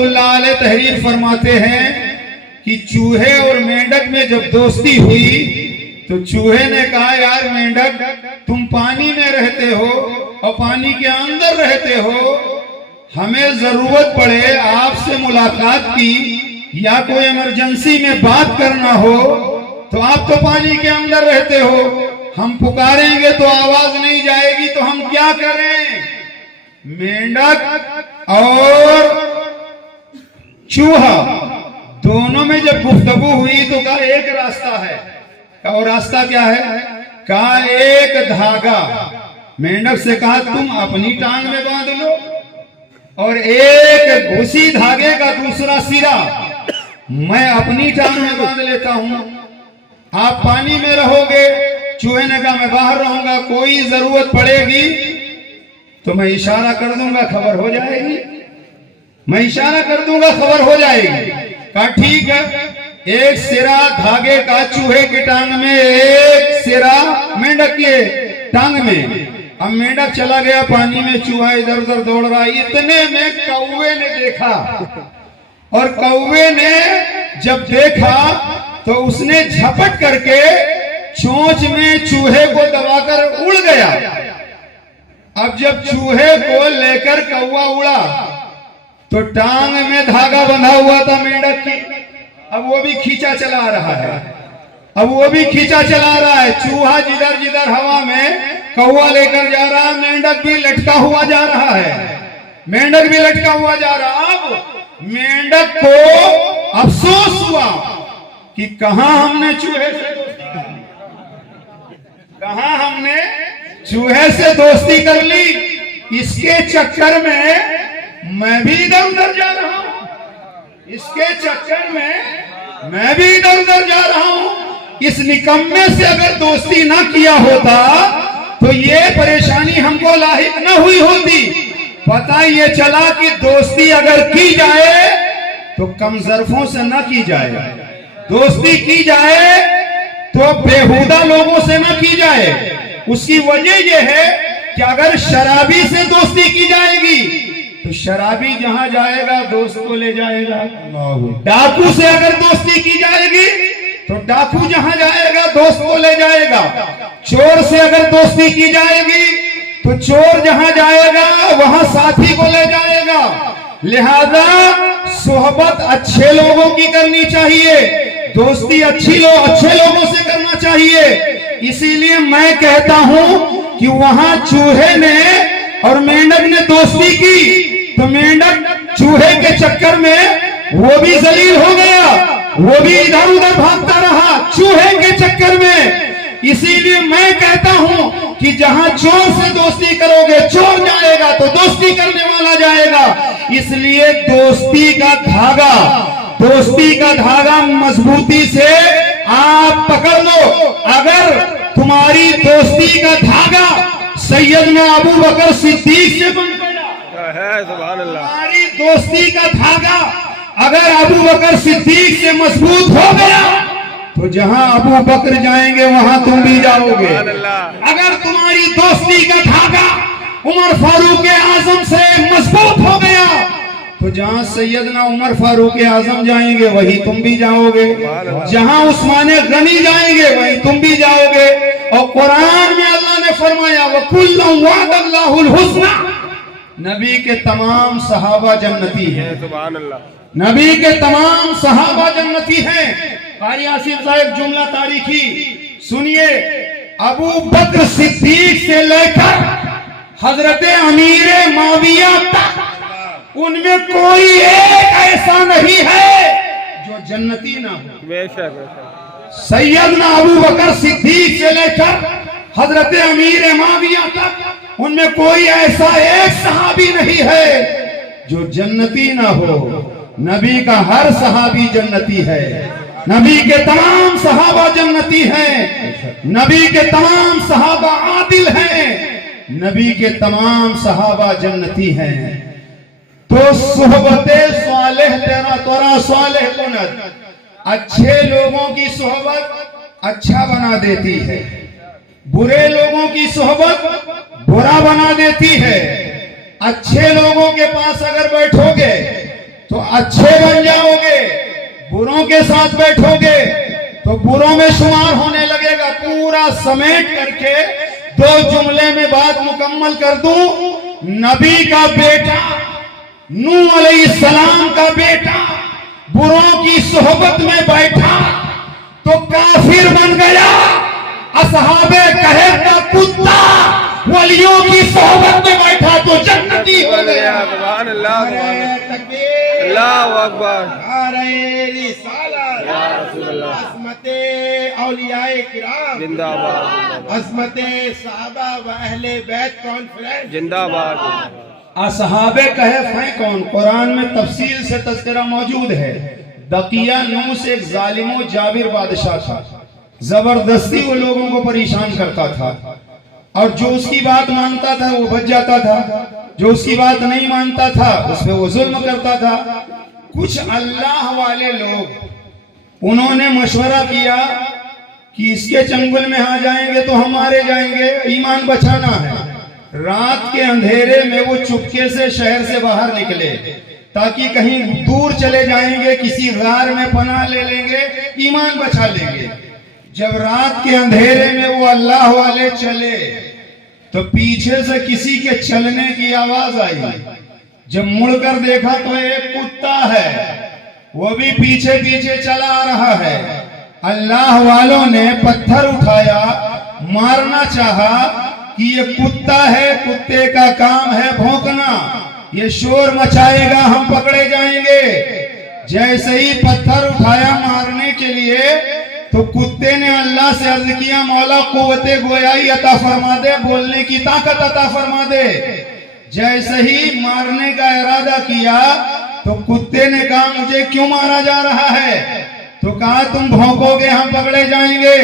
रहमतुल्लाह अलैह तहरीर फरमाते हैं कि चूहे और मेंढक में जब दोस्ती हुई तो चूहे ने कहा, यार मेंढक, तुम पानी में रहते हो और पानी के अंदर रहते हो, हमें जरूरत पड़े आपसे मुलाकात की या कोई इमरजेंसी में बात करना हो तो आप तो पानी के अंदर रहते हो, हम पुकारेंगे तो आवाज नहीं जाएगी, तो हम क्या करें? मेंढक और चूहा दोनों में जब गुफ्तगू हुई तो कहा एक रास्ता है। और रास्ता क्या है? कहा एक धागा। मेंढक से कहा तुम अपनी टांग में बांध लो और एक उसी धागे का दूसरा सिरा मैं अपनी टांग में बांध लेता हूं, आप पानी में रहोगे। चूहे ने कहा मैं बाहर रहूंगा, कोई जरूरत पड़ेगी तो मैं इशारा कर दूंगा, खबर हो जाएगी। मैं इशारा कर दूंगा, खबर हो जाएगी। कहा ठीक है। एक सिरा धागे का चूहे की टांग में, एक सिरा मेंढक के टांग में। अब मेंढक चला गया पानी में, चूहा इधर उधर दौड़ रहा। इतने में कौवे ने देखा, और कौवे ने जब देखा तो उसने झपट करके चोंच में चूहे को दबाकर उड़ गया। अब जब चूहे को लेकर कौवा उड़ा तो टांग में धागा बंधा हुआ था मेंढक की, अब वो भी खींचा चला रहा है, अब वो भी खींचा चला रहा है। चूहा जिधर जिधर हवा में कौवा लेकर जा रहा है, मेंढक भी लटका हुआ जा रहा है, मेंढक भी लटका हुआ जा रहा। अब मेंढक को अफसोस हुआ कि कहां हमने चूहे से दोस्ती कर ली, कहां हमने चूहे से दोस्ती कर ली। इसके चक्कर में मैं भी इधर उधर जा रहा हूं, इसके चक्कर में मैं भी इधर उधर जा रहा हूं। इस निकम्मे से अगर दोस्ती ना किया होता तो ये परेशानी हमको लाहिक न हुई होती। पता ये चला कि दोस्ती अगर की जाए तो कमजरफों से न की जाए, दोस्ती की जाए तो बेहुदा लोगों से न की जाए। उसकी वजह यह है कि अगर शराबी से दोस्ती की जाएगी तो शराबी जहां जाएगा दोस्त को ले जाएगा। डाकू से अगर दोस्ती की जाएगी तो डाकू जहां जाएगा दोस्त को ले जाएगा। चोर से अगर दोस्ती की जाएगी तो चोर जहां जाएगा वहां साथी को ले जाएगा। लिहाजा सोहबत अच्छे लोगों की करनी चाहिए, दोस्ती अच्छे लोगों से करना चाहिए। इसीलिए मैं कहता हूं कि वहां चूहे ने और मेंढक ने दोस्ती की तो मेंढक चूहे के चक्कर में वो भी जलील हो गया, वो भी इधर उधर भागता रहा चूहे के चक्कर में। इसीलिए मैं कहता हूं कि जहां चोर से दोस्ती करोगे चोर जाएगा तो दोस्ती करने वाला जाएगा। इसलिए दोस्ती का धागा मजबूती से आप पकड़ लो। अगर तुम्हारी दोस्ती का धागा सैयदना अबू बकर सिद्दीक से बन गया, तुम्हारी दोस्ती का धागा अगर अबू बकर सिद्दीक से मजबूत हो गया तो जहां अबू बकर जाएंगे वहां तुम भी जाओगे। अगर तुम्हारी दोस्ती का धागा उमर फारूक आजम से मजबूत हो गया तो जहां सैयदना उमर फारूक आजम जाएंगे वही तुम भी जाओगे, जहां उस्मान गनी जाएंगे वही तुम भी जाओगे। और कुरान में अल्लाह ने फरमाया वकुल्लुम वअदल्लाहुल हुस्ना, नबी के तमाम सहाबा जन्नती हैं। सुभान अल्लाह। नबी के तमाम सहाबा जन्नती हैं। कारी आसिफ साहब जुमला तारीखी सुनिए, अबू बकर सिद्दीक से लेकर हजरत अमीर माविया तक उनमें कोई एक ऐसा नहीं है जो जन्नती ना हो। बेशक सैयदना अबू बकर सिद्दीक से लेकर हजरत अमीर माविया तक उनमें कोई ऐसा एक सहाबी नहीं है जो जन्नती ना हो। नबी का हर सहाबी जन्नती है, नबी के तमाम सहाबा जन्नती हैं, नबी के तमाम सहाबा आदिल हैं, नबी के तमाम सहाबा जन्नती हैं। तो सोहबते सालेह तेरा तोरा सालेह कुनत, अच्छे लोगों की सोहबत अच्छा बना देती है, बुरे लोगों की सोहबत बुरा बना देती है। अच्छे लोगों के पास अगर बैठोगे तो अच्छे बन जाओगे, बुरों के साथ बैठोगे तो बुरों में शुमार होने लगेगा। पूरा समेट करके 2 जुमले में बात मुकम्मल कर दूं, नबी का बेटा नूह अलैहिस्सलाम का बेटा बुरों की सोहबत में बैठा तो काफिर बन गया। असहाबे कहफ का कुत्ता वलियों की सोहबत में बैठा तो जन्नती हो गया। अल्लाहु अकबर। अस्मते औलियाए किराम जिंदाबाद, अस्मते साहबा व अहले बैत कॉन्फ्रेंस जिंदाबाद। असहाबे कहफ हैं कौन? कुरान में तफसील से तज़किरा मौजूद है। दकिया नूस एक जालिमो जाबिर बादशाह था, जबरदस्ती वो लोगों को परेशान करता था और जो उसकी बात मानता था वो बच जाता था, जो उसकी बात नहीं मानता था उस पे वो जुल्म करता था। कुछ अल्लाह वाले लोग उन्होंने मशवरा किया कि इसके चंगुल में आ जाएंगे तो हम मारे जाएंगे, ईमान बचाना है। रात के अंधेरे में वो चुपके से शहर से बाहर निकले ताकि कहीं दूर चले जाएंगे, किसी गार में पनाह ले लेंगे, ईमान बचा लेंगे। जब रात के अंधेरे में वो अल्लाह वाले चले तो पीछे से किसी के चलने की आवाज आई। जब मुड़कर देखा तो एक कुत्ता है, वो भी पीछे पीछे चला आ रहा है। अल्लाह वालों ने पत्थर उठाया, मारना चाहा कि ये कुत्ता है, कुत्ते का काम है भौंकना, ये शोर मचाएगा, हम पकड़े जाएंगे। जैसे ही पत्थर उठाया मारने के लिए तो कुत्ते ने अल्लाह से अर्ज किया, मौला कुव्वते गोयाई अता फरमा दे, बोलने की ताकत अता फरमा दे। जैसे ही मारने का इरादा किया तो कुत्ते ने कहा, मुझे क्यों मारा जा रहा है? तो कहा, तुम भौंकोगे हम पकड़े जाएंगे।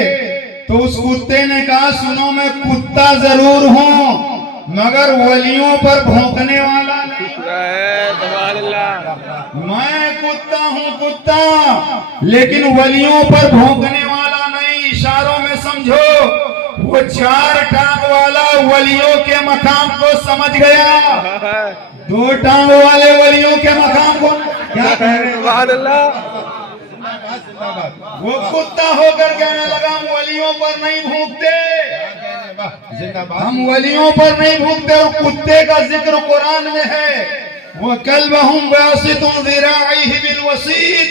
तो उस कुत्ते ने कहा, सुनो मैं कुत्ता जरूर हूँ मगर वलियों पर भौंकने वाला नहीं। मैं कुत्ता हूँ कुत्ता, लेकिन वलियों पर भौंकने वाला नहीं। इशारों में समझो, वो 4 टांग वाला वलियों के मकाम को समझ गया, 2 टांग वाले वलियों के मकाम को क्या कह रहे? वो कुत्ता होकर कहने लगा, हम वलियों पर नहीं भूखते, हम वलियों पर नहीं भूखते। और कुत्ते का जिक्र कुरान में है, वो कल्बहुम बासितुन ज़िराइहि बिलवसीद।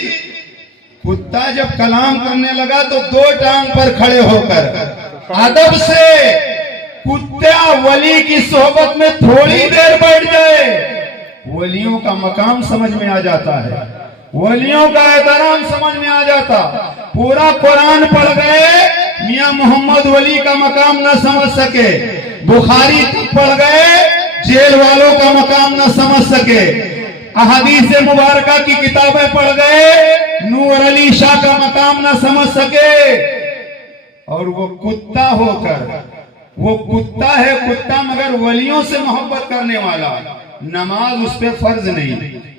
कुत्ता जब कलाम करने लगा तो 2 टांग पर खड़े होकर अदब से कुत्ता वली की सोहबत में थोड़ी देर बैठ जाए, वलियों का मकाम समझ में आ जाता है, वलियों का एहतराम समझ में आ जाता। पूरा कुरान पढ़ गए, मियां मोहम्मद वली का मकाम न समझ सके, बुखारी पढ़ गए, जेल वालों का मकाम न समझ सके, अहदीस मुबारका की किताबें पढ़ गए, नूर अली शाह का मकाम न समझ सके। और वो कुत्ता होकर, वो कुत्ता है कुत्ता मगर वलियों से मोहब्बत करने वाला। नमाज उस पे फर्ज नहीं,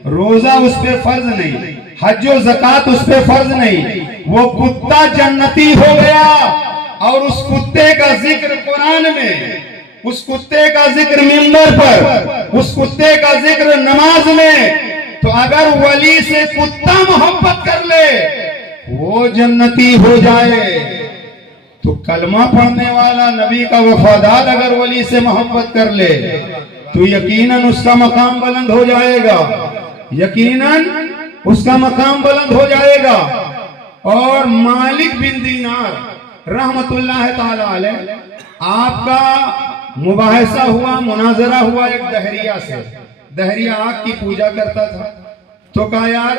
रोजा उस पे फर्ज नहीं, हज और ज़कात उस पे फर्ज नहीं, वो कुत्ता जन्नती हो गया। और उस कुत्ते का जिक्र कुरान में, उस कुत्ते का जिक्र मिंबर पर, उस कुत्ते का जिक्र नमाज में। तो अगर वली से कुत्ता मोहब्बत कर ले वो जन्नती हो जाए, तो कलमा पढ़ने वाला नबी का वफादार अगर वली से मोहब्बत कर ले तो यकीनन उसका मकाम बुलंद हो जाएगा, यकीनन उसका मकाम बुलंद हो जाएगा। और मालिक बिन दीनार रहमतुल्लाह ताला अलैह, आपका मुबाहिसा हुआ, मुनाजरा हुआ एक दहरिया से। दहरिया आग की पूजा करता था, तो कहा यार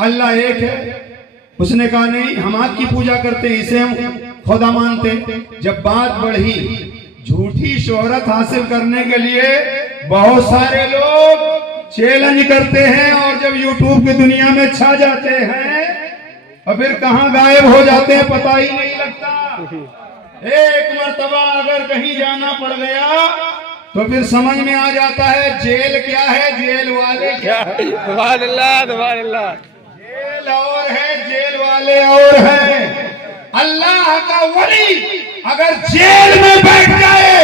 अल्लाह एक है। उसने कहा नहीं, हम आग की पूजा करते, इसे हम खुदा मानते। जब बात बढ़ी, झूठी शोहरत हासिल करने के लिए बहुत सारे लोग चैलेंज करते हैं और जब यूट्यूब की दुनिया में छा जाते हैं और फिर कहां गायब हो जाते हैं पता ही नहीं लगता। एक मर्तबा अगर कहीं जाना पड़ गया तो फिर समझ में आ जाता है जेल क्या है, जेल वाले क्या है। जेल और है, जेल वाले और है। अल्लाह का वली अगर जेल में बैठ जाए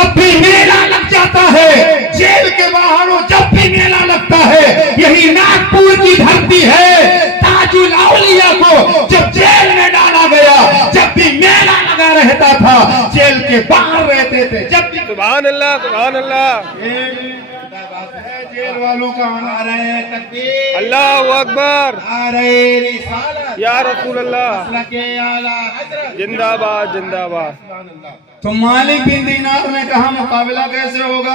तब भी मेला लग जाता है, जेल के बाहर जब भी मेला लगता है। यही नागपुर की धरती है, ताजुल औलिया को जब जेल में डाला गया, जब भी मेला लगा रहता था, जेल के बाहर रहते थे। जब भी सुभान अल्लाह, सुभान अल्लाह। जेल वालों का आना नारे तकबीर, अल्लाह अकबर, नारे रिसालत, या रसूल अल्लाह, मसलके आला हजरत, जिंदाबाद जिंदाबाद। तो मालिक बिन दीनार ने कहा मुकाबला कैसे होगा?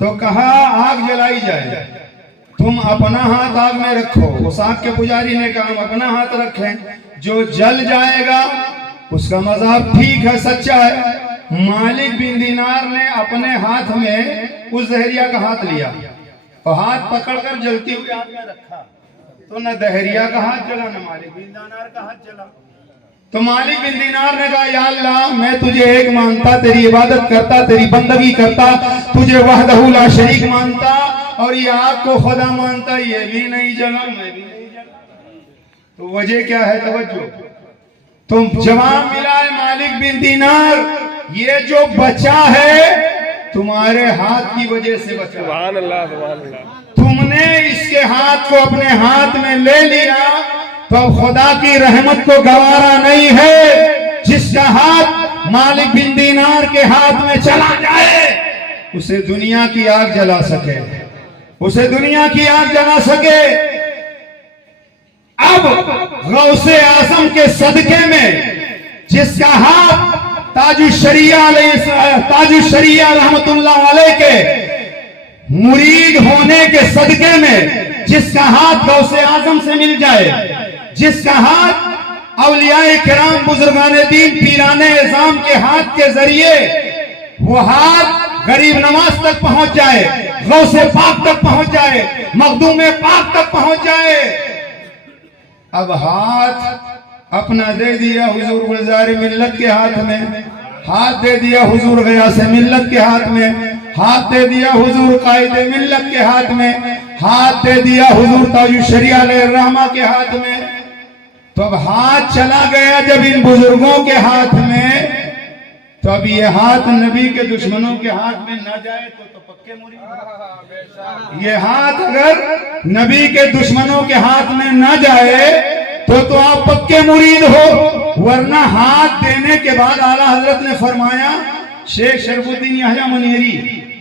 तो कहा आग जलाई जाए, तुम अपना हाथ आग में रखो। उस आग के पुजारी ने कहा हम अपना हाथ रखें, जो जल जाएगा उसका मजाक ठीक है, सच्चा है। मालिक बिन दीनार ने अपने हाथ में उस दहरिया का हाथ लिया और हाथ पकड़कर जलती हुई आग में रखा, तो न दहरिया का हाथ जला न मालिक बिन दीनार का हाथ जला। तो मालिक बिन दीनार ने कहा या अल्लाह, मैं तुझे एक मानता, तेरी इबादत करता, तेरी बंदगी करता, तुझे वहदहू ला शरीक मानता, और ये आग को खुदा मानता, ये भी नहीं जला, मैं भी नहीं जला। तो वजह क्या है? तवज्जो। तो जवाब मिला है मालिक बिन दीनार, ये जो बचा है तुम्हारे हाथ की वजह से बचा। सुभान अल्लाह, सुभान अल्लाह। तुमने इसके हाथ को अपने हाथ में ले लिया, तो खुदा की रहमत को गवारा नहीं है। जिसका हाथ मालिक बिन दीनार के हाथ में चला जाए, उसे दुनिया की आग जला सके, उसे दुनिया की आग जला सके। अब गौसे आजम के सदके में जिसका हाथ ताजुशरिया रहमतुल्लाह अलैह के मुरीद होने के सदके में जिसका हाथ गौसे आजम से मिल जाए, जिसका हाथ औलियाए किराम बुजुर्गाने दीन पीराने इज़ाम के हाथ के जरिए वो हाथ गरीब नवाज तक पहुंच जाए, गौसे पाक तक पहुंच जाए, मखदूमे पाक तक पहुंच जाए। अब हाथ अपना दे दिया हुजूर गुलजार मिल्लत के हाथ में, हाथ दे दिया हुजूर गयासे मिल्लत के हाथ में, हाथ दे दिया हुजूर कायदे मिल्लत के हाथ में, हाथ दे दिया हुजूर ताजुशरिया रहमा के हाथ में। तो अब हाथ चला गया जब इन बुजुर्गों के हाथ में, तो अब ये हाथ नबी के दुश्मनों के हाथ में न जाए तो पक्के मुरीद। ये हाथ अगर नबी के दुश्मनों के हाथ में न जाए तो आप पक्के मुरीद हो, वरना हाथ देने के बाद आला हजरत ने फरमाया, शेख शरफुद्दीन यहया मनेरी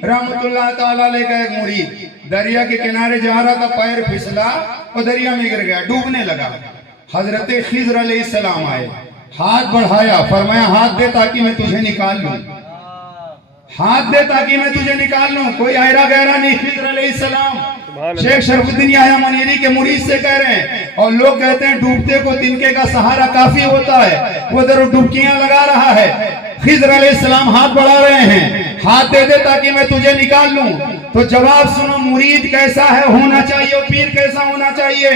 रहमतुल्लाह ताला अलैह का एक मुरीद दरिया के किनारे जा रहा था, पैर फिसला और दरिया में गिर गया, डूबने लगा। हजरत खिज़र अलैहिस्सलाम आए, हाथ बढ़ाया, फरमाया हाथ दे ताकि मैं तुझे निकाल लूं, हाथ दे ताकि मैं तुझे निकाल लूं। कोई आयरा गहरा नहीं। खिज़र अलैहिस्सलाम शेख शरफुद्दीन यहया मनेरी के मुरीद से कह रहे हैं, और लोग कहते हैं डूबते को तिनके का सहारा काफी होता है, वो जरूर डुबकियां लगा रहा है। खिज़र अलैहिस्सलाम हाथ बढ़ा रहे हैं, हाथ दे दे ताकि मैं तुझे निकाल लूं। तो जवाब सुनो, मुरीद कैसा है होना चाहिए और पीर कैसा होना चाहिए।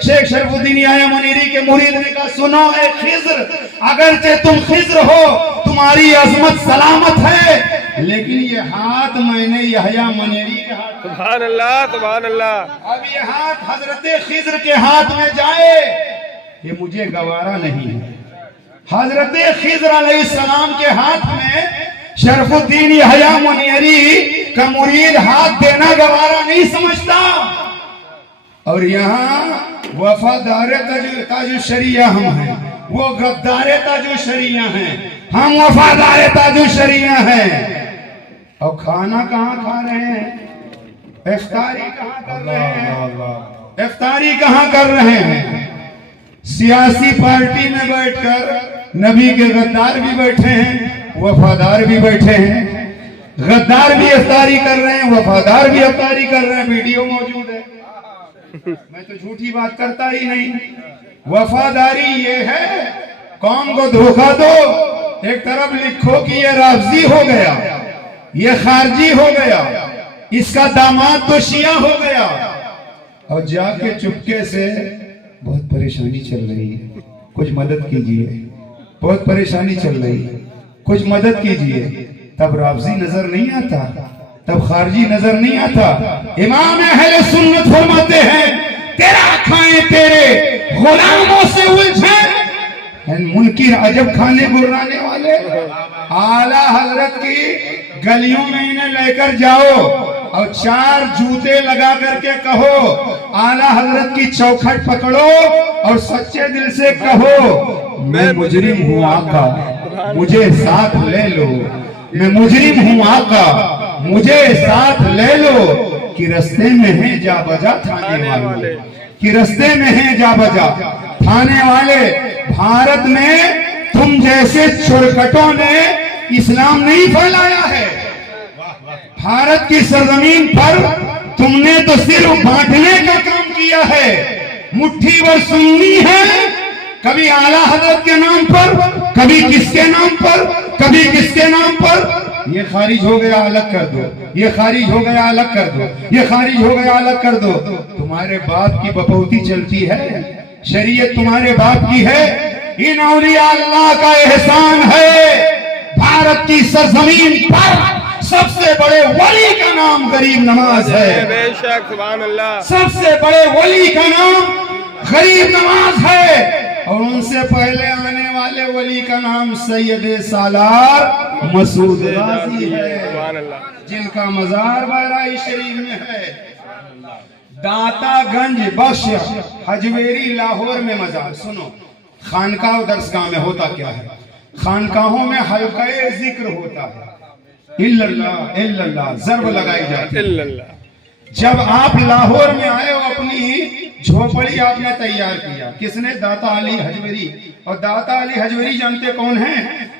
शेख शरफुद्दीन यहया मनेरी के मुरीद ने कहा, सुनो ए खिज़र, अगरचे तुम खिज़र हो, तुम्हारी अजमत सलामत है, लेकिन ये हाथ मैंने यहया मनेरी के हाथ। सुभान अल्लाह, सुभान अल्लाह। अब ये हाथ हजरत खिज़र के हाथ में जाए, ये मुझे गवारा नहीं है। हजरत खिज़र अलैहिस्सलाम के हाथ में शरफुद्दीन यहया मनेरी का मुरीद हाथ देना गवारा नहीं समझता। और यहाँ वफादार ताजुशरिया हम हैं, वो गद्दार ताजुशरिया हैं, हम वफादार ताजुशरिया हैं। और खाना कहाँ खा रहे हैं? इफ्तारी कहाँ कर रहे हैं? इफ्तारी कहाँ कर रहे हैं? सियासी पार्टी में बैठकर नबी के गद्दार भी बैठे हैं, वफादार भी बैठे हैं। गद्दार भी इफ्तारी कर रहे हैं, वफादार भी इफ्तारी कर रहे हैं, वीडियो मौजूद है। मैं तो झूठी बात करता ही नहीं। वफादारी ये है, कौम को धोखा दो, एक तरफ लिखो कि ये राफजी हो गया, ये खारजी हो गया, इसका दामाद तो शिया हो गया, और जाके चुपके से बहुत परेशानी चल रही है, कुछ मदद कीजिए, बहुत परेशानी चल रही है, कुछ मदद कीजिए। तब राफजी नजर नहीं आता, तब खारजी नजर नहीं आता। इमाम अहले सुन्नत फरमाते हैं, तेरा खाएं तेरे गुलामों से उलझे, मुनकिर अजब खाने गुर्राने वाले। आला हजरत की गलियों में इन्हें लेकर जाओ और 4 जूते लगा करके कहो, आला हजरत की चौखट पकड़ो और सच्चे दिल से कहो, मैं मुजरिम हूँ आका, मुझे साथ ले लो। मैं मुजरिम हूँ आका, मुझे साथ ले लो। कि रास्ते में है जा बजा थाने वाले, कि रास्ते में है जा बजा थाने वाले। भारत में तुम जैसे चुरकटों ने इस्लाम नहीं फैलाया है। भारत की सरजमीन पर तुमने तो सिर्फ बांटने का काम किया है। मुट्ठी भर सुन्नी है, कभी आला हजरत के नाम पर, कभी किसके नाम पर, कभी किसके नाम पर। ये खारिज हो गया, अलग कर दो। ये खारिज हो गया, अलग कर दो। ये खारिज हो गया, अलग कर दो। तुम्हारे बाप की बपौती चलती है, शरीयत तुम्हारे बाप की है। इन औलिया अल्लाह का एहसान है। भारत की सरजमीन पर सबसे बड़े वली का नाम गरीब नवाज है। बेशक, सुभान अल्लाह। सबसे बड़े वली का नाम गरीब नवाज है। और उनसे पहले आने वाले वली का नाम सैयद सालार मसूद राजी है, जिनका मजार बहराई शरीफ में है। दातागंज बख्श हजवेरी लाहौर में मजार। सुनो, खानकाह और दरसगाह में होता क्या है? खानकाहों में हल्के जिक्र होता है, इल्लल्लाह इल्लल्लाह ज़र्ब लगाई जाती है। जब आप लाहौर में आए हो, अपनी झोपड़ी आपने तैयार किया, किसने? दाता अली हजवेरी। और दाता अली हजवेरी जानते कौन है?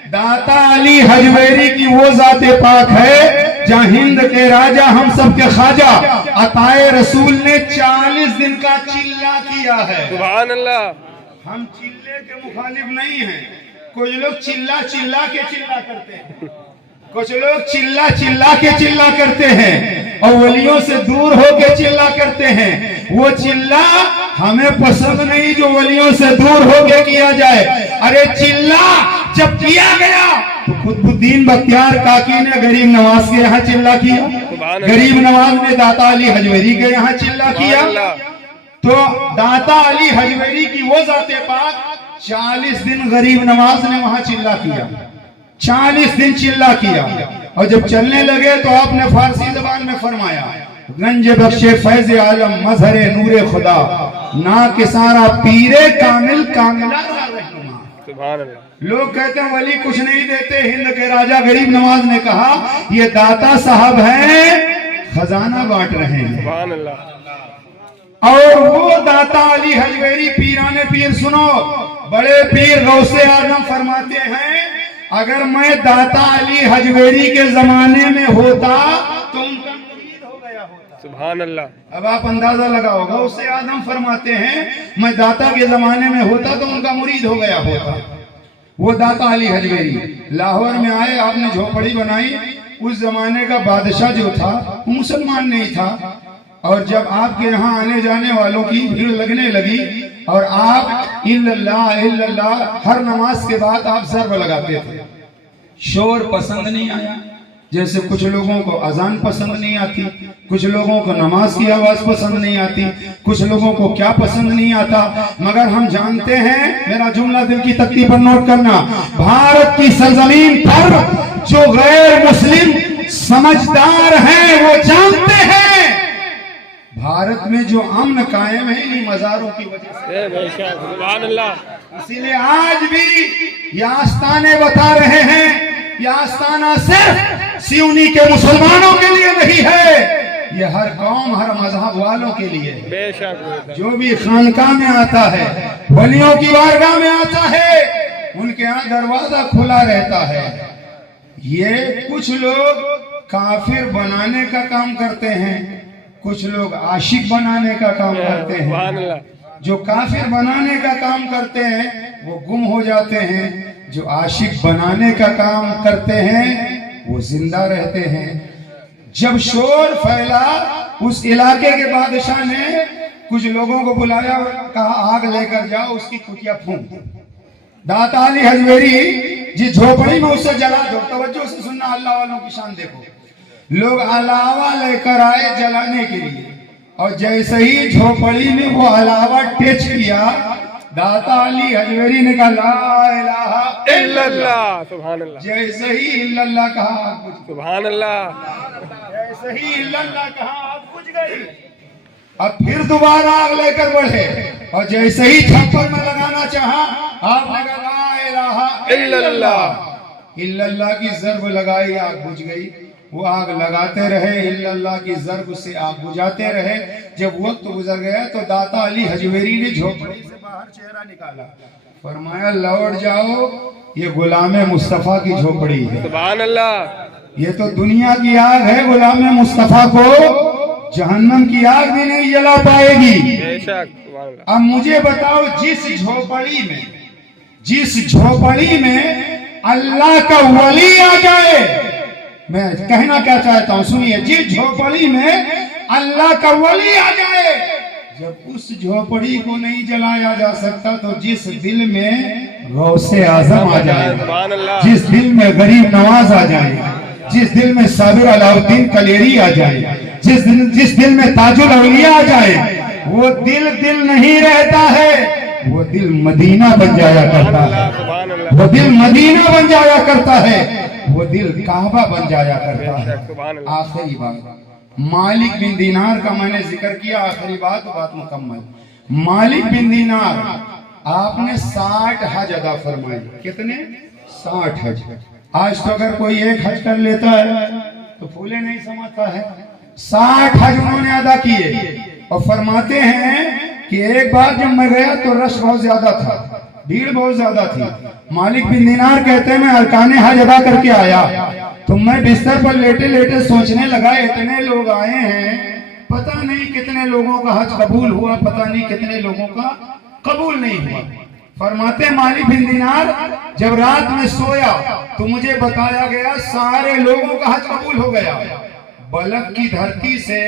दाता अली हजवेरी की वो जाते पाक है जहाँ हिंद के राजा हम सब के ख्वाजा अताए रसूल ने 40 दिन का चिल्ला किया है। सुभान अल्लाह। हम चिल्ले के मुखालिफ नहीं हैं। कुछ लोग चिल्ला चिल्ला के चिल्ला करते हैं, कुछ लोग चिल्ला चिल्ला के चिल्ला करते हैं और वलियों से दूर होके चिल्ला करते हैं। वो चिल्ला हमें पसंद नहीं जो वलियों से दूर होके किया जाए। अरे चिल्ला जब किया गया तो कुतुबुद्दीन बख्तियार काकी ने गरीब नवाज के यहाँ चिल्ला किया, गरीब नवाज ने दाता अली हजवेरी के यहाँ चिल्ला किया। तो दाता अली हजवेरी की वो जाते पाक 40 दिन गरीब नवाज ने वहां चिल्ला किया, 40 दिन चिल्ला किया। और जब चलने लगे तो आपने फारसी जबान में फरमाया, गंज बख्शे फैज आलम मजहरे नूरे खुदा ना के सारा पीरे कामिल कामिला। लोग कहते हैं वली कुछ नहीं देते। हिंद के राजा गरीब नवाज ने कहा ये दाता साहब हैं, खजाना बांट रहे हैं। और वो दाता अली हजवेरी पीराने पीर, सुनो, बड़े पीर गौसे आजम फरमाते हैं, अगर मैं दाता अली हजवेरी के जमाने में होता तो उनका मुरीद हो गया होता। सुभान अल्लाह। अब आप अंदाजा लगाओ, गौसे आजम फरमाते हैं मैं दाता के जमाने में होता तो उनका मुरीद हो गया होता। वो दाता अली हजवेरी लाहौर में आए, आपने झोपड़ी बनाई। उस जमाने का बादशाह जो था वो मुसलमान नहीं था। और जब आपके यहाँ आने जाने वालों की भीड़ लगने लगी और आप इल्लल्लाह इल्लल्लाह हर नमाज के बाद आप ज़र्ब लगाते थे, शोर पसंद नहीं आया। जैसे कुछ लोगों को अजान पसंद नहीं आती, कुछ लोगों को नमाज की आवाज पसंद नहीं आती, कुछ लोगों को क्या पसंद नहीं आता। मगर हम जानते हैं, मेरा जुमला दिल की तख्ती पर नोट करना, भारत की सरजमीन पर जो गैर मुस्लिम समझदार हैं वो जानते हैं भारत में जो अमन कायम है इन मजारों की वजह से। सुभान अल्लाह। इसीलिए आज भी ये आस्ताने बता रहे हैं, ये आस्ताना सिर्फ सियोनी के मुसलमानों के लिए नहीं है, ये हर कौम हर मजहब वालों के लिए। बेशक। जो भी खानकाह में आता है, वलियों की बारगाह में आता है, उनके यहाँ दरवाजा खुला रहता है। ये कुछ लोग काफिर बनाने का काम करते हैं, कुछ लोग आशिक बनाने का काम करते हैं। जो काफिर बनाने का काम करते हैं वो गुम हो जाते हैं, जो आशिक बनाने का काम करते हैं वो जिंदा रहते हैं। जब शोर फैला, उस इलाके के बादशाह ने कुछ लोगों को बुलाया और कहा आग लेकर जाओ, उसकी कुटिया फूंक। दाता अली हजवेरी जिस झोपड़ी में उसे जला दो, तवज्जो से सुनना, अल्लाह वालों की शान देखो। लोग अलावा लेकर आए जलाने के लिए, और जैसे ही झोपड़ी में वो अलावा टच किया, दाता अली हजवेरी ने कहा ला इलाहा इल्लल्लाह सुभान अल्लाह जैसे ही इल्लल्लाह कहा आग बुझ गई। सुभान अल्लाह जैसे ही इल्लल्लाह कहा आग बुझ गई। अब फिर दोबारा आग लेकर बढ़े और जैसे ही छप्पर में लगाना चाहा आपने कहा ला इलाहा इल्लल्लाह इल्लल्लाह की ज़र्ब लगाई आग बुझ गई। वो आग लगाते रहे, इल्लल्लाह की ज़र्ब से आग बुझाते रहे। जब वक्त गुजर गया तो दाता अली हजवेरी ने झोपड़ी से बाहर चेहरा निकाला, फरमाया लौट जाओ, ये गुलाम मुस्तफा की झोपड़ी है। सुभान अल्लाह ये तो दुनिया की आग है, गुलाम मुस्तफा को जहन्नम की आग भी नहीं जला पाएगी। बेशक सुभान अल्लाह। अब मुझे बताओ, जिस झोपड़ी में अल्लाह का वली आ जाए, मैं कहना क्या चाहता हूं सुनिए, जिस झोपड़ी में अल्लाह का वली आ जाए, जब उस झोपड़ी को नहीं जलाया जा सकता तो जिस दिल में गौसे आजम आ जाए, सुभान अल्लाह। जिस दिल में गरीब नवाज आ जाए, जिस दिल में साबिर अलाउद्दीन कलेरी आ जाए, जिस दिल में ताजुल अवलिया आ जाए, वो दिल नहीं रहता है, वो दिल मदीना बन जाया करता है। सुभान अल्लाह वो दिल मदीना बन जाया करता है, वो दिल काबा बन जाया करता है। सुभान अल्लाह। आखिरी बात, मालिक बिन दीनार का मैंने जिक्र किया, आखिरी बात मुकम्मल। मालिक बिन दीनार आपने 60 हज अदा फरमाए। कितने? 60 हज। आज तो अगर कोई एक हज कर लेता है तो फूले नहीं समझता है। 60 हज उन्होंने अदा किए और फरमाते हैं कि एक बार जब मैं गया तो रश बहुत ज्यादा था, भीड़ बहुत ज्यादा थी। मालिक बिन दीनार कहते हैं मैं अरकाने हज अदा करके आया तो मैं बिस्तर पर लेटे लेटे सोचने लगा, इतने लोग आए हैं, पता नहीं कितने लोगों का हज कबूल हुआ, पता नहीं कितने लोगों का कबूल नहीं हुआ। फरमाते मालिक बिन दीनार जब रात में सोया तो मुझे बताया गया सारे लोगों का हज कबूल हो गया। बलक की धरती से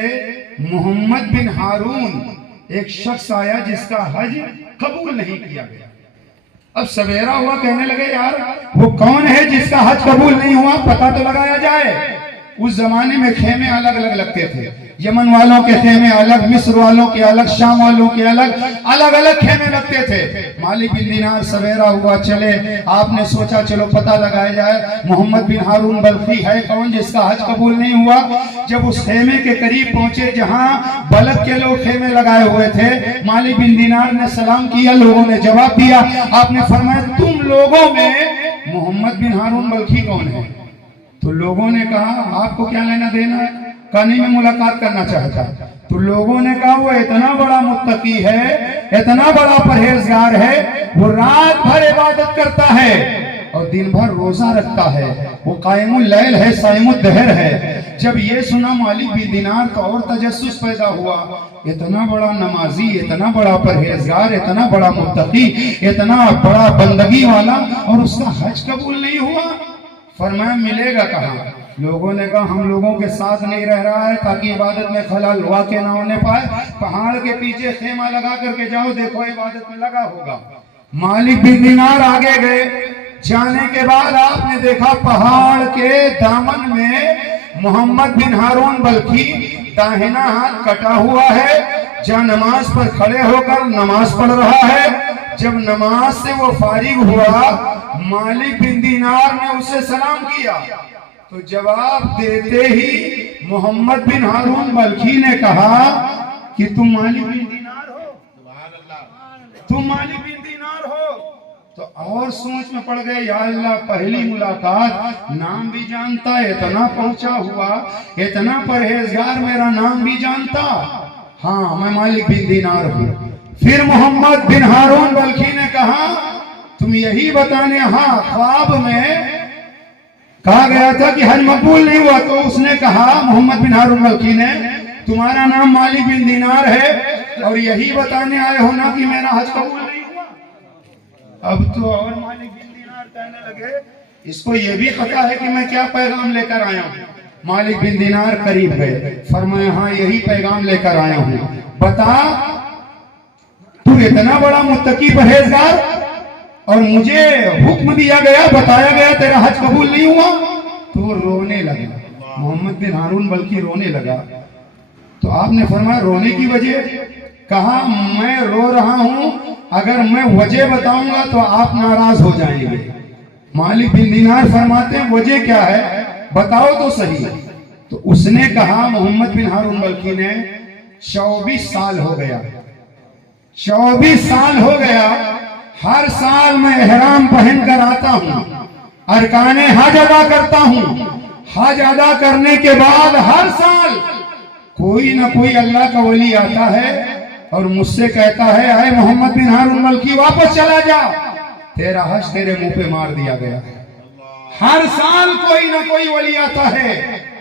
मोहम्मद बिन हारून एक शख्स आया जिसका हज कबूल नहीं किया गया। अब सवेरा हुआ, कहने लगे यार वो कौन है जिसका हज कबूल नहीं हुआ, पता तो लगाया जाए। उस जमाने में खेमे अलग अलग लगते थे, यमन वालों के खेमे अलग, मिस्र वालों के अलग, शाम वालों के अलग, अलग अलग खेमे लगते थे। मालिक बिन दीनार सवेरा हुआ चले, आपने सोचा चलो पता लगाया जाए मोहम्मद बिन हारून बल्खी है कौन जिसका हज कबूल नहीं हुआ। जब उस खेमे के करीब पहुंचे जहां बलक के लोग खेमे लगाए हुए थे, मालिक बिन दीनार ने सलाम किया, लोगों ने जवाब दिया। आपने फरमाया तुम लोगों में मोहम्मद बिन हारून बल्खी कौन है? तो लोगों ने कहा आपको क्या लेना देना है? कहा नहीं मैं मुलाकात करना चाहता। तो लोगों ने कहा वो इतना बड़ा मुत्तकी है, इतना बड़ा परहेजगार है, वो रात भर इबादत करता है और दिन भर रोजा रखता है, वो कायमुल लैल है, साइमुद दहर है। जब ये सुना मालिक बिन दीनार तो और तजस्सुस पैदा हुआ, इतना बड़ा नमाजी, इतना बड़ा परहेजगार, इतना बड़ा मुत्तकी, इतना बड़ा बंदगी वाला और उसका हज कबूल नहीं हुआ। फरमाया मिलेगा कहाँ? लोगों ने कहा हम लोगों के साथ नहीं रह रहा है ताकि इबादत में खलल वाक़ ना होने पाए, पहाड़ के पीछे खेमा लगा करके जाओ, देखो इबादत में लगा होगा। मालिक बिन दीनार आगे गए, जाने के बाद आपने देखा पहाड़ के दामन में मोहम्मद बिन हारून बल्खी दाहिना हाथ कटा हुआ है, जहाँ नमाज पर खड़े होकर नमाज पढ़ रहा है। जब नमाज से वो फारिग हुआ, मालिक बिन दीनार ने उसे सलाम किया तो जवाब देते ही मोहम्मद बिन हारून बल्खी ने कहा कि तुम मालिक बिन दीनार हो, तुम मालिक बिन दीनार हो। तो और सोच में पड़ गए, या अल्लाह पहली मुलाकात, नाम भी जानता, इतना पहुंचा हुआ, इतना परहेजगार, मेरा नाम भी जानता, हाँ मैं मालिक बिन दीनार हूँ। फिर मोहम्मद बिन हारून बल्खी ने कहा तुम यही बताने, हाँ ख्वाब में कहा गया था कि हज मकबूल नहीं हुआ, तो उसने कहा मोहम्मद बिन हारून बल्खी ने तुम्हारा नाम मालिक बिन दीनार है और यही बताने आए हो ना कि मेरा हज कबूल नहीं हुआ। अब तो और मालिक बिन दीनार कहने लगे इसको ये भी पता है कि मैं क्या पैगाम लेकर आया हूँ। मालिक बिन दीनार करीब गए, फरमाया हाँ यही पैगाम लेकर आया हूँ, बता तू इतना बड़ा मुत्तकी परहेजगार और मुझे हुक्म दिया गया, बताया गया तेरा हज कबूल नहीं हुआ। तो वो रोने लगा, मोहम्मद बिन हारून बल्कि रोने लगा। तो आपने फरमाया रोने की वजह? कहा मैं रो रहा हूँ अगर मैं वजह बताऊंगा तो आप नाराज हो जाएंगे। मालिक बिन दीनार फरमाते हैं वजह क्या है, बताओ तो सही। तो उसने कहा, मोहम्मद बिन हारून बल्खी ने, 24 साल हो गया, 24 साल हो गया, हर साल मैं एहराम पहन कर आता हूं, अरकाने हज अदा करता हूं। हज अदा करने के बाद हर साल कोई ना कोई अल्लाह का वली आता है और मुझसे कहता है, अरे मोहम्मद बिन हारून बल्खी वापस चला जा, तेरा हज तेरे मुंह पे मार दिया गया। हर साल कोई ना कोई वली आता है।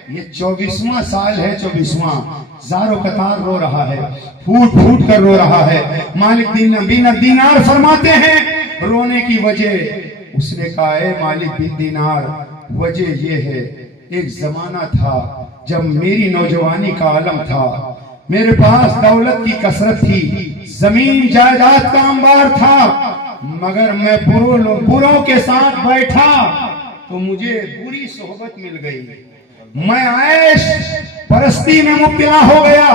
ये 24वां साल है, 24वां। ज़ारो कतार रो रहा है, फूट फूट कर रो रहा है। मालिक बिन दीनार फरमाते हैं रोने की वजह। उसने कहा, है मालिक बिन दीनार, वजह ये है, एक जमाना था जब मेरी नौजवानी का आलम था, मेरे पास दौलत की कसरत थी, जमीन जायदाद का अंबार था, मगर मैं बुरों के साथ बैठा तो मुझे बुरी सोहबत मिल गई। मैं ऐश परस्ती में मुब्तला हो गया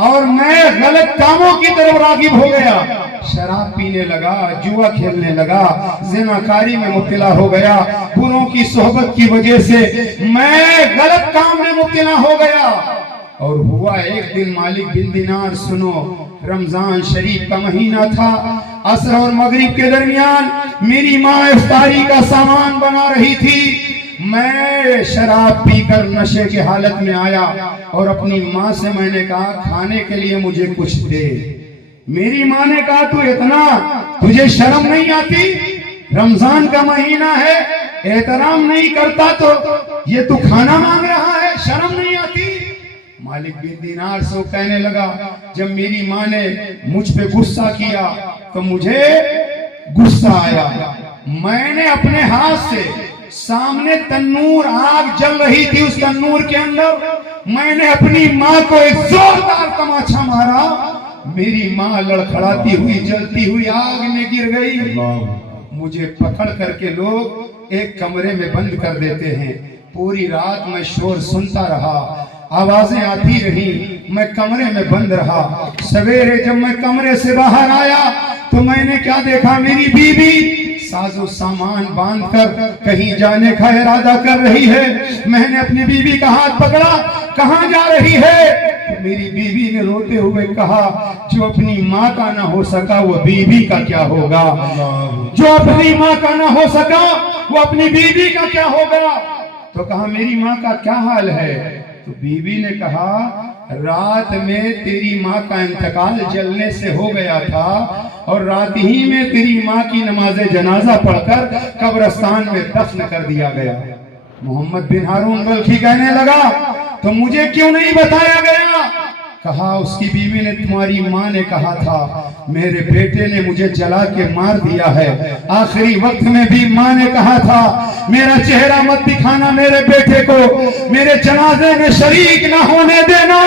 और मैं गलत कामों की तरफ रागिब हो गया। शराब पीने लगा, जुआ खेलने लगा, ज़िनाकारी में मुब्तला हो गया। बुरों की सोहबत की वजह से मैं गलत काम में मुब्तला हो गया। और हुआ एक दिन, मालिक बिन दीनार सुनो, रमजान शरीफ का महीना था, असर और मगरिब के दरमियान मेरी माँ इफ्तारी का सामान बना रही थी। मैं शराब पीकर नशे के हालत में आया और अपनी माँ से मैंने कहा, खाने के लिए मुझे कुछ दे। मेरी माँ ने कहा, तू इतना, तुझे शर्म नहीं आती? रमजान का महीना है, एहतराम नहीं करता तो ये तू खाना मांग रहा है, शर्म नहीं आती? मालिक बिन दीनार से कहने लगा, जब मेरी माँ ने मुझ पे गुस्सा किया तो मुझे गुस्सा आया। मैंने अपने हाथ से, सामने तन्नूर आग जल रही थी, उस तन्नूर के अंदर मैंने अपनी माँ को एक जोरदार तमाचा मारा। मेरी माँ लड़खड़ाती हुई, जलती हुई आग में गिर गई। मुझे पकड़ करके लोग एक कमरे में बंद कर देते हैं। पूरी रात मैं शोर सुनता रहा, आवाजें आती रही, मैं कमरे में बंद रहा। सवेरे जब मैं कमरे से बाहर आया तो मैंने क्या देखा, मेरी बीवी साजो सामान बांधकर कहीं जाने का इरादा कर रही है। मैंने अपनी बीवी का हाथ पकड़ा, कहाँ जा रही है? तो मेरी बीवी ने रोते हुए कहा, जो अपनी माँ का ना हो सका वो बीवी का क्या होगा, जो अपनी माँ का ना हो सका वो अपनी बीवी का क्या होगा। तो कहा, मेरी माँ का क्या हाल है? तो बीवी ने कहा, रात में तेरी माँ का इंतकाल जलने से हो गया था और रात ही में तेरी माँ की नमाज जनाजा पढ़कर कब्रिस्तान में दफन कर दिया गया। मोहम्मद बिन हारून बल्खी कहने लगा, तो मुझे क्यों नहीं बताया गया? कहा, उसकी बीवी ने, तुम्हारी माँ ने कहा था, मेरे बेटे ने मुझे जला के मार दिया है। आखिरी वक्त में भी माँ ने कहा था, मेरा चेहरा मत दिखाना, मेरे बेटे को मेरे जनाजे में शरीक ना होने देना।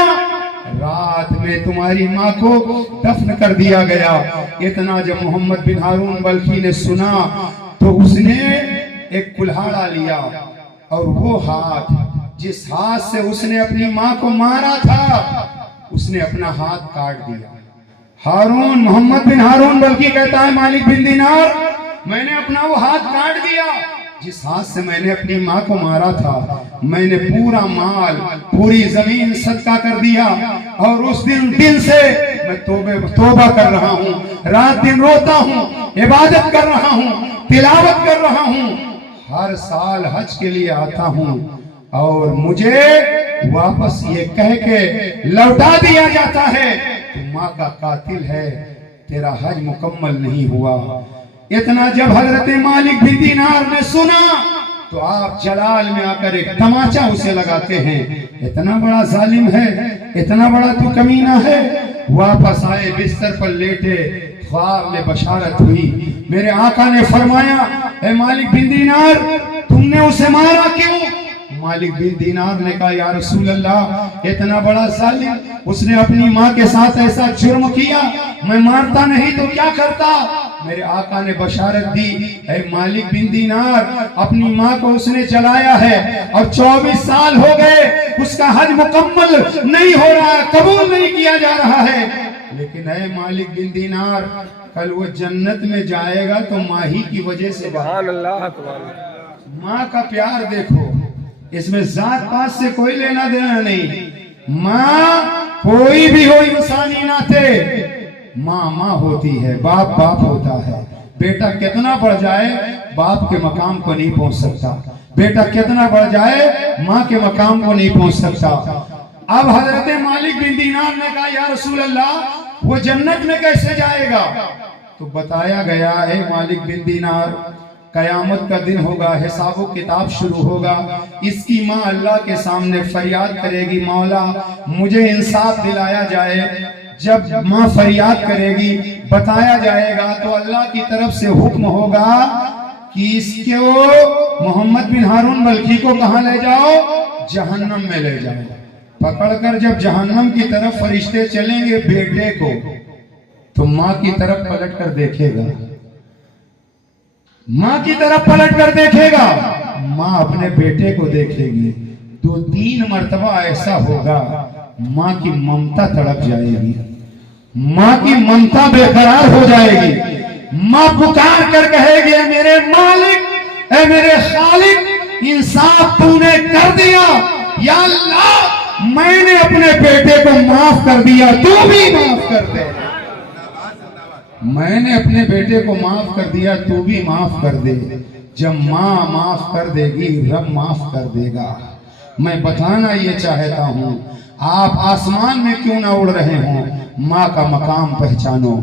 रात में तुम्हारी माँ को दफन कर दिया गया। इतना जब मोहम्मद बिन हारून बल्खी ने सुना तो उसने एक कुल्हाड़ा लिया और वो हाथ, जिस हाथ से उसने अपनी माँ को मारा था, उसने अपना हाथ काट दिया। हारून, मोहम्मद बिन हारून बल्खी कहता है, मालिक बिन दीनार, मैंने अपना वो हाथ काट दिया जिस हाथ से मैंने अपनी माँ को मारा था। मैंने पूरा माल, पूरी जमीन सदका कर दिया और उस दिन से मैं तौबा कर रहा हूँ, रात दिन रोता हूँ, इबादत कर रहा हूँ, तिलावत कर रहा हूँ, हर साल हज के लिए आता हूँ और मुझे वापस ये कह के लौटा दिया जाता है, तू माँ का कातिल है, तेरा हज मुकम्मल नहीं हुआ। इतना जब हजरत मालिक बिन दीनार ने सुना तो आप जलाल में आकर एक तमाचा उसे लगाते हैं, इतना बड़ा जालिम है, इतना बड़ा तू कमीना है। वापस आए, बिस्तर पर लेटे, ख्वाब में बशारत हुई। मेरे आका ने फरमाया, ए मालिक बिन दीनार, तुमने उसे मारा क्यों? मालिक बिन दीनार ने कहा, या रसूल अल्लाह, इतना बड़ा जालिम, उसने अपनी माँ के साथ ऐसा जुर्म किया, मैं मारता नहीं तो क्या करता? मेरे आका ने बशारत दी, ऐ मालिक बिन दीनार, अपनी माँ को उसने जलाया है और 24 साल हो गए, उसका हज मुकम्मल नहीं हो रहा, कबूल नहीं किया जा रहा है। लेकिन है मालिक बिन दीनार, कल वो जन्नत में जाएगा तो माँ ही की वजह से जाएगा। सुभान अल्लाह, सुभान अल्लाह। माँ का प्यार देखो, इसमें जात पात से कोई लेना देना नहीं। माँ कोई भी हो इंसानी नाते, माँ माँ होती है, बाप बाप होता है। बेटा कितना बढ़ जाए बाप के मकाम को नहीं पहुंच सकता, बेटा कितना बढ़ जाए माँ के मकाम को नहीं पहुंच सकता। अब हजरत मालिक बिन दीनार ने कहा या रसूल अल्लाह, वो जन्नत में कैसे जाएगा? तो बताया गया है मालिक बिन दीनार, कयामत का दिन होगा, हिसाब किताब शुरू होगा। इसकी माँ अल्लाह के सामने फरियाद करेगी, मौला मुझे इंसाफ दिलाया जाए। जब माँ फरियाद करेगी, बताया जाएगा तो अल्लाह की तरफ से हुक्म होगा कि इसको मोहम्मद बिन हारून बल्खी को कहाँ ले जाओ? जहन्नम में ले जाओ। पकड़कर जब जहन्नम की तरफ फरिश्ते चलेंगे बेटे को, तो माँ की तरफ पलट कर देखेगा, माँ की तरफ पलट कर देखेगा, माँ अपने बेटे को देखेगी। 2-3 मर्तबा ऐसा होगा, माँ की ममता तड़प जाएगी, माँ की ममता बेकरार हो जाएगी। माँ पुकार कर कहेगी ऐ मेरे मालिक, ऐ मेरे खालिक, इंसाफ तूने कर दिया, या अल्लाह मैंने अपने बेटे को माफ कर दिया, तू भी माफ कर दे। मैंने अपने बेटे को माफ कर दिया, तू भी माफ कर दे। जब माँ माफ कर देगी, रब माफ कर देगा। मैं बताना ये चाहता हूँ, आप आसमान में क्यों ना उड़ रहे हो, माँ का मकाम पहचानो।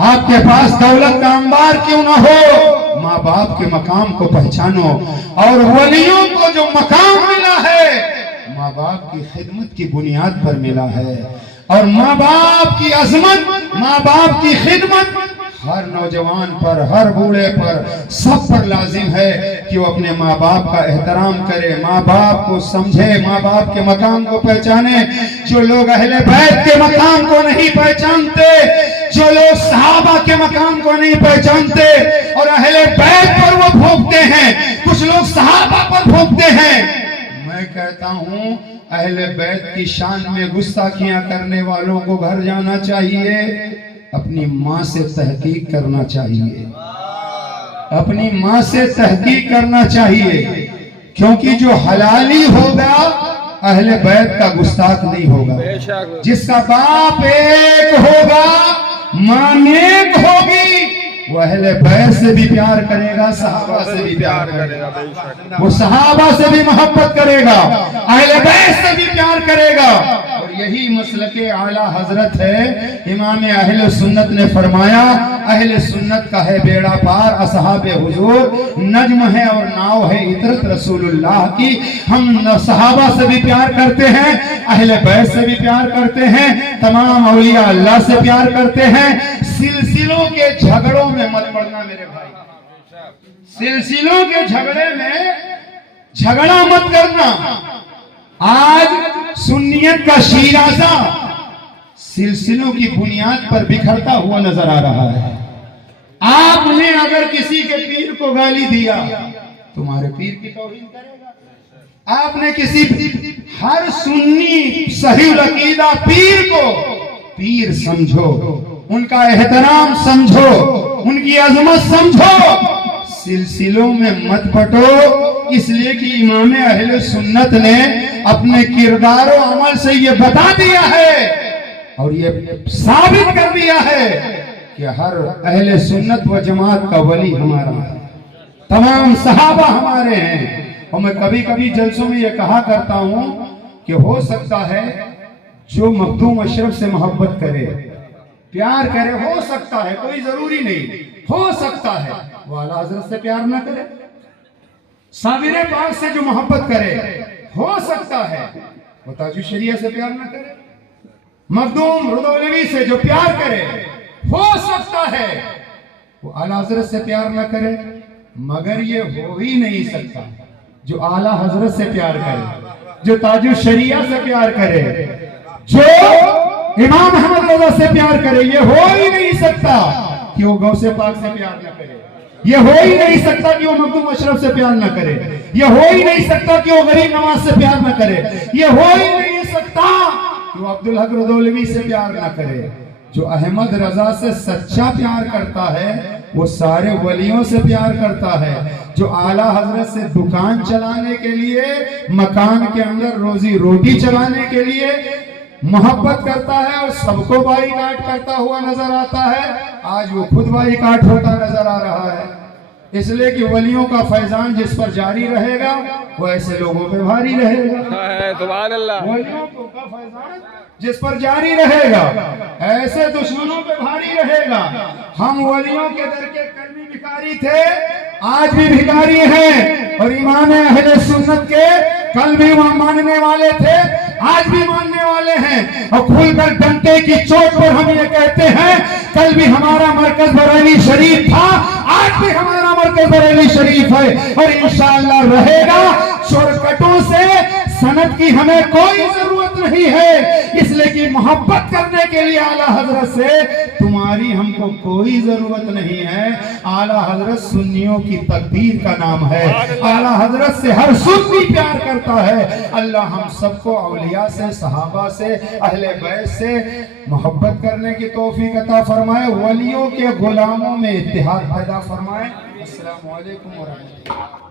आपके पास दौलत का अंबार क्यों ना हो, माँ बाप के मकाम को पहचानो। और वलियों को जो मकाम मिला है, माँ बाप की खिदमत की बुनियाद पर मिला है। और माँ बाप की अजमत, माँ बाप की खिदमत हर नौजवान पर, हर बूढ़े पर, सब पर लाजिम है कि वो अपने माँ बाप का एहतराम करे, माँ बाप को समझे, माँ बाप के मकाम को पहचाने। जो लोग अहले बैत के मकाम को नहीं पहचानते, जो लोग सहाबा के मकाम को नहीं पहचानते और अहले बैत पर वो भोंकते हैं, कुछ लोग सहाबा पर भोंकते हैं। मैं कहता हूँ अहले बैत की शान में गुस्ताखियां करने वालों को घर जाना चाहिए, अपनी माँ से तहकीक करना चाहिए, अपनी माँ से तहकीक करना चाहिए। क्योंकि जो हलाली होगा अहले बैत का गुस्ताख नहीं होगा। जिसका बाप एक होगा, माँ नेक होगी, वो अहले बैत से भी प्यार करेगा, सहाबा से भी प्यार करेगा, वो सहाबा से भी मोहब्बत करेगा, अहले बैत से भी प्यार करेगा। और यही मसलके आला हजरत है। इमाम अहले सुन्नत ने फरमाया, अहले सुन्नत का है बेड़ा पार, असहाबे हुजूर नज्म है और नाव है इतरत रसूलुल्लाह की। हम सहाबा से भी प्यार करते हैं, अहले बैत से भी प्यार करते हैं, तमाम औलिया अल्लाह से प्यार करते हैं। सिलसिलों के झगड़ों में मत पड़ना मेरे भाई, सिलसिलों के झगड़े में झगड़ा मत करना। आज सुन्नियत का शीराजा सिलसिलों की बुनियाद पर बिखरता हुआ नजर आ रहा है। आपने अगर किसी के पीर को गाली दिया, तुम्हारे पीर की तौहीन करेगा। आपने किसी हर सुन्नी सही अकीदा पीर को पीर समझो, उनका एहतराम समझो, उनकी अजमत समझो, सिलसिलों में मत बटो। इसलिए कि इमाम अहले सुन्नत ने अपने किरदार और अमल से ये बता दिया है और ये साबित कर दिया है कि हर अहले सुन्नत व जमात का वली हमारा है, तमाम सहाबा हमारे हैं। और मैं कभी कभी जलसों में ये कहा करता हूं कि हो सकता है जो मखदूम अशरफ से मोहब्बत करे, प्यार करे, हो सकता है, कोई जरूरी नहीं, हो सकता है वो आला हजरत से प्यार ना करे। साबिर पाक से जो मोहब्बत करे, हो सकता है वो ताजु शरिया से प्यार ना करे। मखदूम रुदौलवी से जो प्यार करे, हो सकता है वो आला हजरत से प्यार ना करे। मगर ये हो ही नहीं सकता जो आला हजरत से प्यार करे, जो ताजु शरिया से प्यार करे, जो इमाम अहमद रज़ा से प्यार करे। ये हो ही नहीं सकता कि वो गौसे पाक से प्यार न करे, ये हो ही नहीं सकता कि वो मखदूम अशरफ से प्यार न करे, ये हो ही नहीं सकता कि वो गरीब नवाज से प्यार न करे, ये हो ही नहीं सकता कि वो अब्दुल हक रुदौलवी से प्यार न करे। जो अहमद रजा से सच्चा प्यार करता है वो सारे वलियों से प्यार करता है। जो आला हजरत से दुकान चलाने के लिए, मकान के अंदर रोजी रोटी चलाने के लिए मोहब्बत करता है और सबको बाईकाट करता हुआ नजर आता है, आज वो खुद बाईकाट होता नजर आ रहा है। इसलिए कि वलियों का फैजान जिस पर जारी रहेगा वो ऐसे लोगों पे भारी रहेगा। सुभान अल्लाह। वलियों का फैजान जिस पर जारी रहेगा ऐसे दुश्मनों पे भारी रहेगा। हम वलियों के दर के कल भी भिखारी थे, आज भी भिखारी हैं, और इमाम अहले सुन्नत के कल भी वह मानने वाले थे, आज भी मानने वाले हैं। और खुलकर डंडे की चोट पर हम ये कहते हैं, कल भी हमारा मरकज बरेली शरीफ था, आज भी हमारा मरकज बरेली शरीफ है और इंशाअल्लाह रहेगा। शॉर्टकटों से सनद की हमें कोई जरूरत नहीं है, इसलिए कि मोहब्बत करने के लिए आला हजरत से तुम्हारी हमको कोई जरूरत नहीं है। आला हजरत सुन्नियों की तकदीर का नाम है। आला हजरत से हर सुन्नी प्यार करता है। अल्लाह हम सबको औलिया से, सहाबा से, अहले बैत से मोहब्बत करने की तौफीक अता फरमाए। वलियों के गुलामों में इत्तेहाद पैदा फरमाए। अस्सलामु अलैकुम व रहमतुल्लाह।